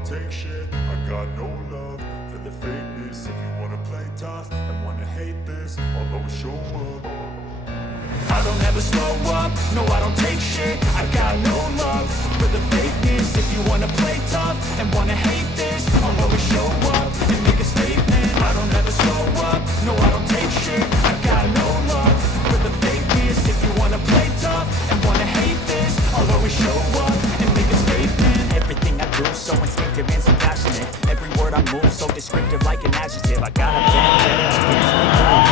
don't take shit. I got no love for the fakeness. If you wanna play tough and wanna hate this, I'll always show up. I don't ever slow up, no I don't take shit. I got no love for the fakeness. If you wanna play tough and wanna hate this, I'll always show up and make a statement. I don't ever slow up, no I don't take shit. I got no love for the fakeness. If you wanna play tough and wanna hate this, I'll always show up and make a statement. Everything I do so instinctive and so passionate. Every word I move so descriptive like an adjective. I got a vendetta against people who matter.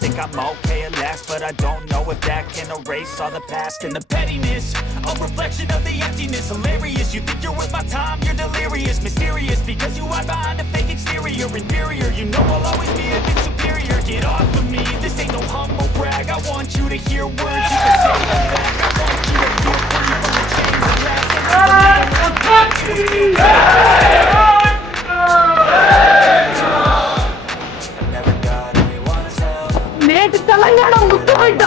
Think I'm okay at last, but I don't know if that can erase all the past and the pettiness. A reflection of the emptiness, hilarious. You think you're worth my time, you're delirious. Mysterious, because you hide behind a fake exterior. Inferior, you know I'll always be a bit superior. Get off of me, this ain't no humble brag. I want you to hear words, you can say them back. I want you to feel free from the chains that last. నేటి తెలంగాణ ముఖ్యమంట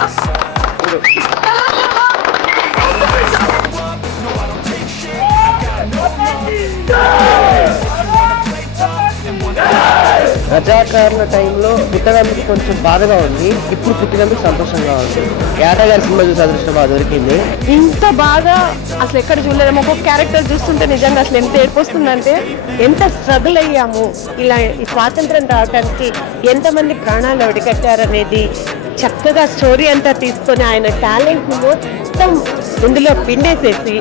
రజాకారుల టైంలో పుట్టడానికి కొంచెం బాధగా ఉంది, ఇప్పుడు పుట్టినందుకు సంతోషంగా ఉంది. కేటగారి సినిమా చూసి అదృష్టం బాగా దొరికింది. ఇంత బాగా అసలు ఎక్కడ చూడలేము. ఒక్కొక్క క్యారెక్టర్ చూస్తుంటే నిజంగా అసలు ఎంత ఏర్పొస్తుందంటే ఎంత స్ట్రగుల్ అయ్యాము ఇలా ఈ స్వాతంత్రం రావడానికి, ఎంతమంది ప్రాణాలు ఒడికట్టారనేది చక్కగా స్టోరీ అంతా తీసుకొని ఆయన టాలెంట్ మొత్తం ఇందులో పిండేసేసి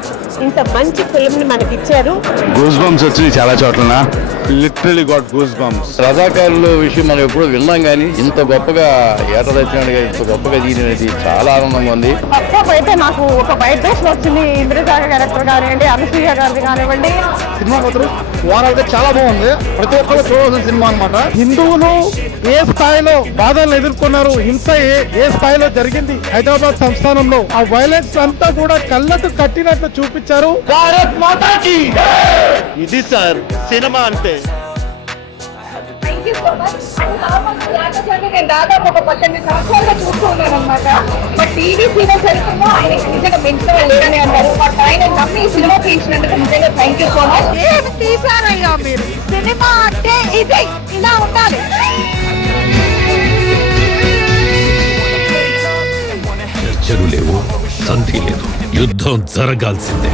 ఇంత మంచి ఫిల్మ్ ని మనకి ఇచ్చారు. గూస్ బంప్స్ వచ్చి చాలా చోట్ల లిటరలీ గాట్ గూస్ బంప్స్. రజాకారుల విషయం మనం ఎప్పుడు విన్నాం కానీ ఇంత గొప్పగా ఏట తెచ్చినట్టుగా ఇంత గొప్పగా తీయనేది చాలా ఆనందంగా ఉంది. అయితే నాకు ఒక వైబ్రేషన్ వచ్చింది. ఇంద్రజాగ క్యారెక్టర్ కానివ్వండి, అనసూయ గారిది కానివ్వండి. సినిమా మాత్రం ఓవరాల్ గా చాలా బాగుంది. ప్రతి ఒక్కరు చూడాల్సిన సినిమా అనమాట. హిందువులు ఏ స్థాయిలో బాధలను ఎదుర్కొన్నారు, హింస ఏ స్థాయిలో జరిగింది హైదరాబాద్ సంస్థానంలో, ఆ వైలెన్స్ అంతా కూడా కళ్ళకు కట్టినట్లు చూపించారు. భారత్ మాతాకి ఇది సార్ సినిమా అంటే. నేను దాదాపు ఒక 18 సంవత్సరాలుగా చూస్తూ ఉన్నాను అనమాట. బట్ టీవీ సీరియల్స్ వెళ్తున్నా ఆయన నిజంగా పెంచిన వాళ్ళు లేదని అంటారు. బట్ ఆయన నమ్మి సినిమా తీసినందుకు నిజంగా థ్యాంక్ యూ సో మచ్. ఏమి తీసారయ్యా మీరు? సినిమా అంటే ఇది ఇలా ఉండాలి. చర్చలు లేవు, సంధి లేదు, యుద్ధం జరగాల్సిందే.